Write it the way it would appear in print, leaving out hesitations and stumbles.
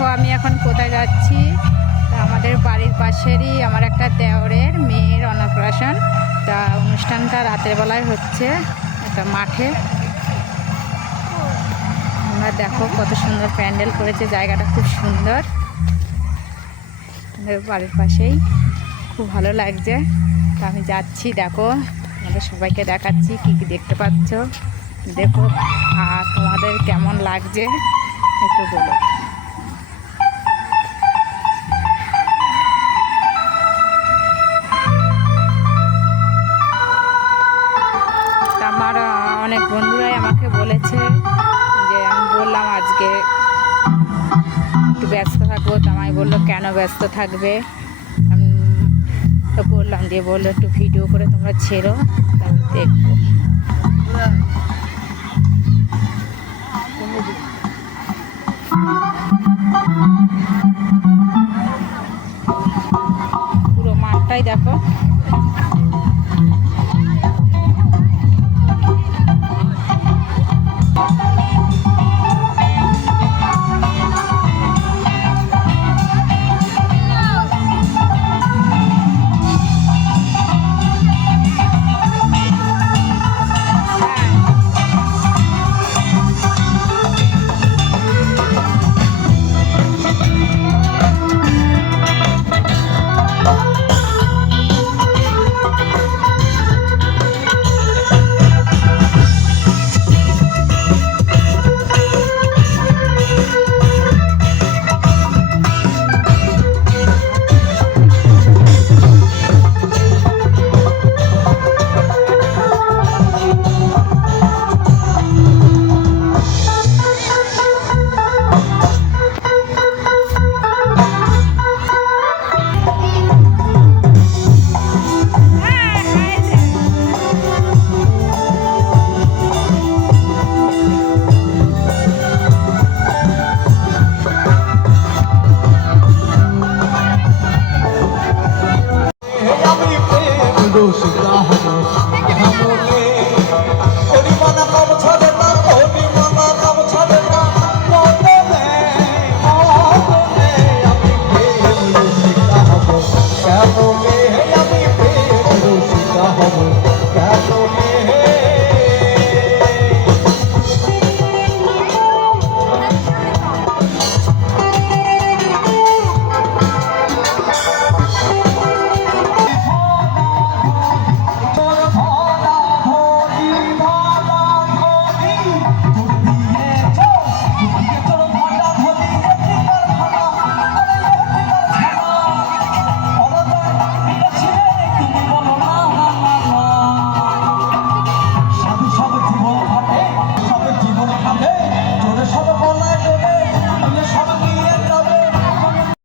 দেখো আমি এখন কোথায় যাচ্ছি। আমাদের বাড়ির পাশেরই আমার একটা দেওরের মেয়ের অন্নপ্রাশন। তা অনুষ্ঠানটা রাতের বেলায় হচ্ছে একটা মাঠে। আমরা দেখো কত সুন্দর প্যান্ডেল করেছে, জায়গাটা খুব সুন্দর। আমাদের বাড়ির পাশেই, খুব ভালো লাগছে। তা আমি যাচ্ছি, দেখো আমাদের সবাইকে দেখাচ্ছি কি কি দেখতে পাচ্ছ। দেখো আর তোমাদের কেমন লাগছে একটু বলো। আমার অনেক বন্ধুরাই আমাকে বলেছে যে, আমি বললাম আজকে একটু ব্যস্ত থাকবো। তো আমায় বললো কেন ব্যস্ত থাকবে, আমি তো বললাম, দিয়ে বললো একটু ভিডিও করে তোমরা ছেড়ো, আমি দেখবো। পুরো মাঠটাই দেখো।